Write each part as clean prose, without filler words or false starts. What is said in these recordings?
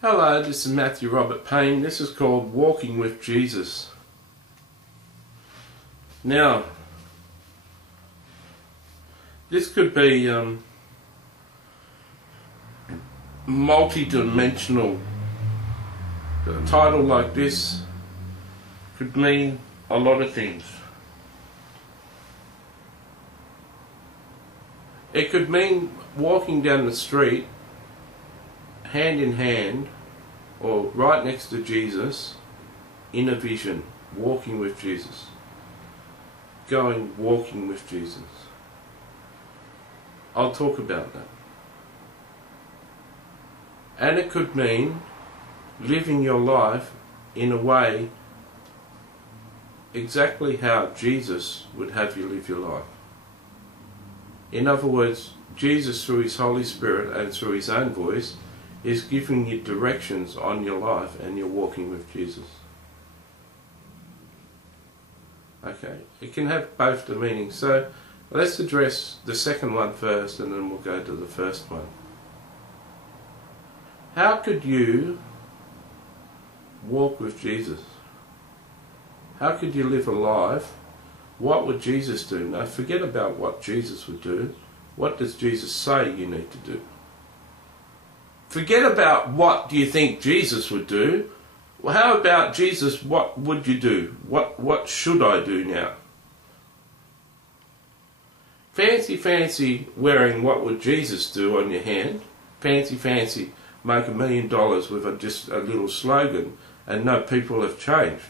Hello, this is Matthew Robert Payne. This is called Walking with Jesus. Now, this could be multi-dimensional. A title like this could mean a lot of things. It could mean walking down the street hand in hand or right next to Jesus in a vision, walking with Jesus, walking with Jesus. I'll talk about that. And it could mean living your life in a way exactly how Jesus would have you live your life. In other words, Jesus, through His Holy Spirit and through His own voice, is giving you directions on your life, and you're walking with Jesus. Okay, it can have both the meanings. So let's address the second one first, and then we'll go to the first one. How could you walk with Jesus? How could you live a life? What would Jesus do? Now forget about what Jesus would do. What does Jesus say you need to do? Forget about what do you think Jesus would do. Well, how about Jesus, what would you do? What should I do now? Fancy wearing what would Jesus do on your hand. Fancy make $1 million with just a little slogan and no, people have changed.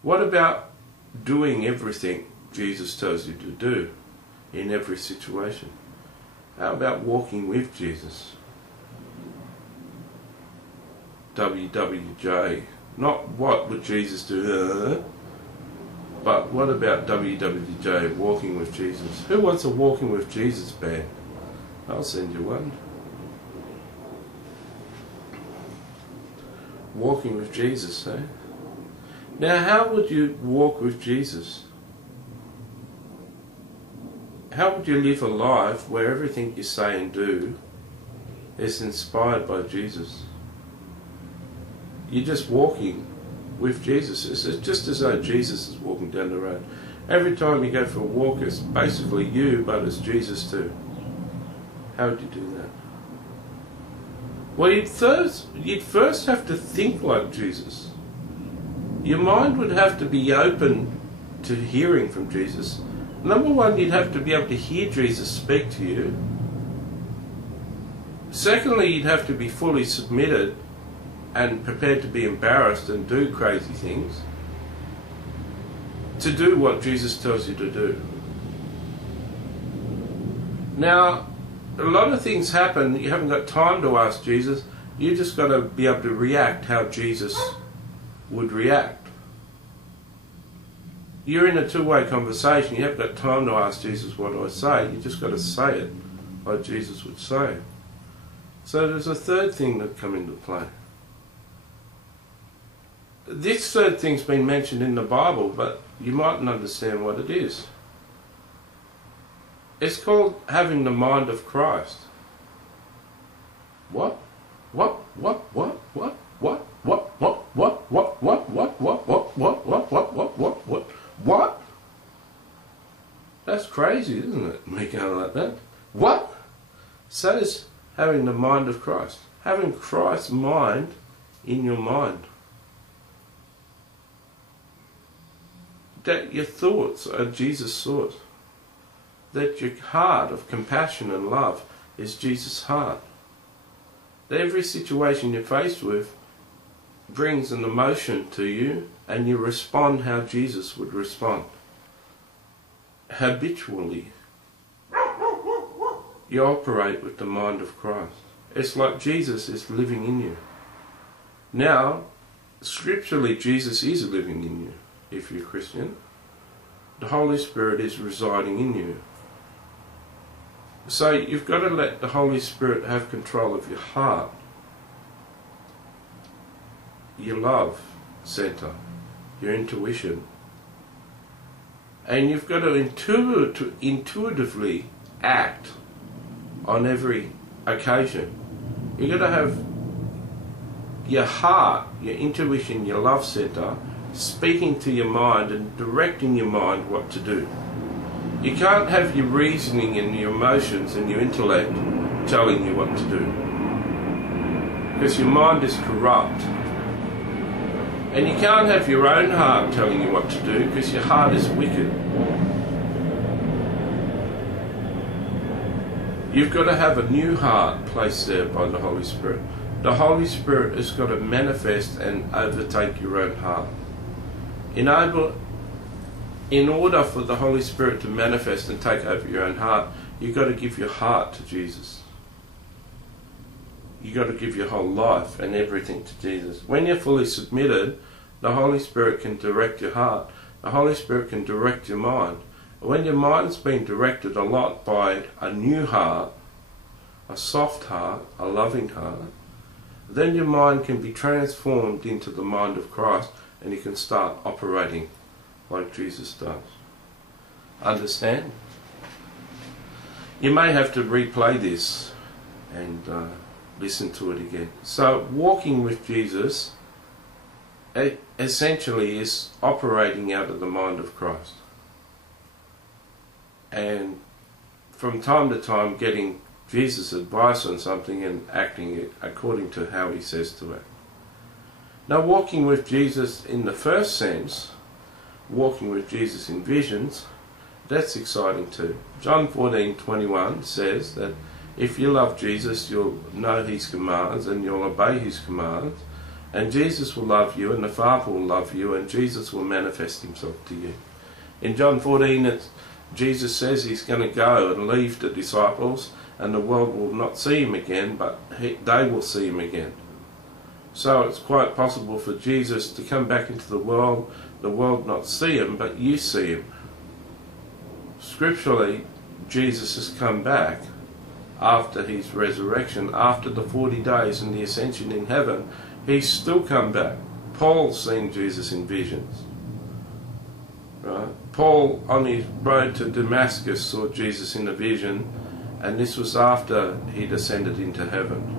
What about doing everything Jesus tells you to do in every situation? How about walking with Jesus? WWJ. Not what would Jesus do, but what about WWJ, walking with Jesus? Who wants a Walking with Jesus band? I'll send you one. Walking with Jesus, eh? Now how would you walk with Jesus? How would you live a life where everything you say and do is inspired by Jesus? You're just walking with Jesus. It's just as though Jesus is walking down the road. Every time you go for a walk, it's basically you, but it's Jesus too. How would you do that? Well, you'd first have to think like Jesus. Your mind would have to be open to hearing from Jesus. Number one, you'd have to be able to hear Jesus speak to you. Secondly, you'd have to be fully submitted and prepared to be embarrassed and do crazy things to do what Jesus tells you to do. Now, a lot of things happen. You haven't got time to ask Jesus. You just got to be able to react how Jesus would react. You're in a two-way conversation. You haven't got time to ask Jesus, what do I say? You just got to say it like Jesus would say it. So there's a third thing that come into play. This third thing's been mentioned in the Bible, but you mightn't understand what it is. It's called having the mind of Christ. What? That's crazy, isn't it? Me going like that. What? Says having the mind of Christ. Having Christ's mind in your mind. That your thoughts are Jesus' thoughts. That your heart of compassion and love is Jesus' heart. That every situation you're faced with brings an emotion to you and you respond how Jesus would respond. Habitually, you operate with the mind of Christ. It's like Jesus is living in you. Now, scripturally, Jesus is living in you. If you're a Christian, the Holy Spirit is residing in you. So you've got to let the Holy Spirit have control of your heart, your love center, your intuition. And you've got to intuitively act on every occasion. You've got to have your heart, your intuition, your love center, speaking to your mind and directing your mind what to do. You can't have your reasoning and your emotions and your intellect telling you what to do, because your mind is corrupt. And you can't have your own heart telling you what to do, because your heart is wicked. You've got to have a new heart placed there by the Holy Spirit. The Holy Spirit has got to manifest and overtake your own heart. In order for the Holy Spirit to manifest and take over your own heart, you've got to give your heart to Jesus. You've got to give your whole life and everything to Jesus. When you're fully submitted, the Holy Spirit can direct your heart. The Holy Spirit can direct your mind. When your mind's been directed a lot by a new heart, a soft heart, a loving heart, then your mind can be transformed into the mind of Christ, and you can start operating like Jesus does. Understand? You may have to replay this and listen to it again. So walking with Jesus essentially is operating out of the mind of Christ, and from time to time getting Jesus' advice on something and acting it according to how he says to it. Now, walking with Jesus in the first sense, walking with Jesus in visions, that's exciting too. John 14:21 says that if you love Jesus, you'll know his commands and you'll obey his commands, and Jesus will love you and the Father will love you, and Jesus will manifest himself to you. In John 14, Jesus says he's going to go and leave the disciples, and the world will not see him again, but they will see him again. So it's quite possible for Jesus to come back into the world not see him, but you see him. Scripturally, Jesus has come back after his resurrection, after the 40 days and the ascension in heaven. He's still come back. Paul's seen Jesus in visions. Right? Paul, on his road to Damascus, saw Jesus in a vision, and this was after he'd ascended into heaven.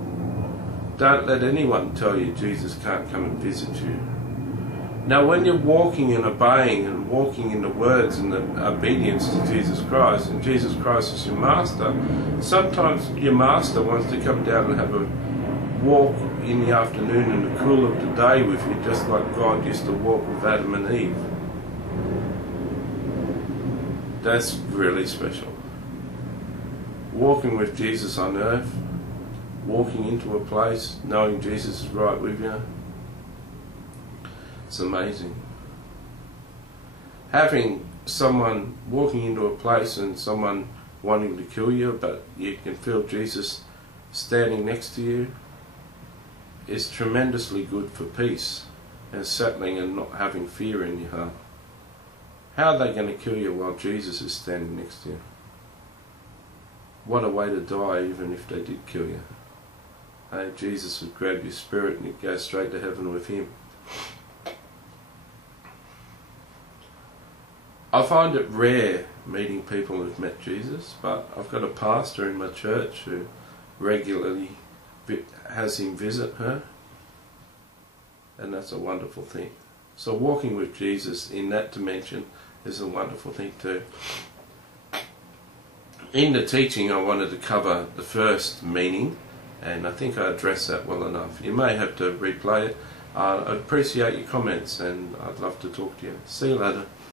Don't let anyone tell you Jesus can't come and visit you. Now, when you're walking and obeying and walking in the words and the obedience to Jesus Christ, and Jesus Christ is your master, sometimes your master wants to come down and have a walk in the afternoon in the cool of the day with you, just like God used to walk with Adam and Eve. That's really special. Walking with Jesus on earth, walking into a place, knowing Jesus is right with you, it's amazing. Having someone walking into a place and someone wanting to kill you, but you can feel Jesus standing next to you, is tremendously good for peace and settling and not having fear in your heart. How are they going to kill you while Jesus is standing next to you? What a way to die, even if they did kill you. Hey, Jesus would grab your spirit and you'd go straight to heaven with him. I find it rare meeting people who've met Jesus, but I've got a pastor in my church who regularly has him visit her, and that's a wonderful thing. So walking with Jesus in that dimension is a wonderful thing too. In the teaching, I wanted to cover the first meaning, and I think I addressed that well enough. You may have to replay it. I appreciate your comments, and I'd love to talk to you. See you later.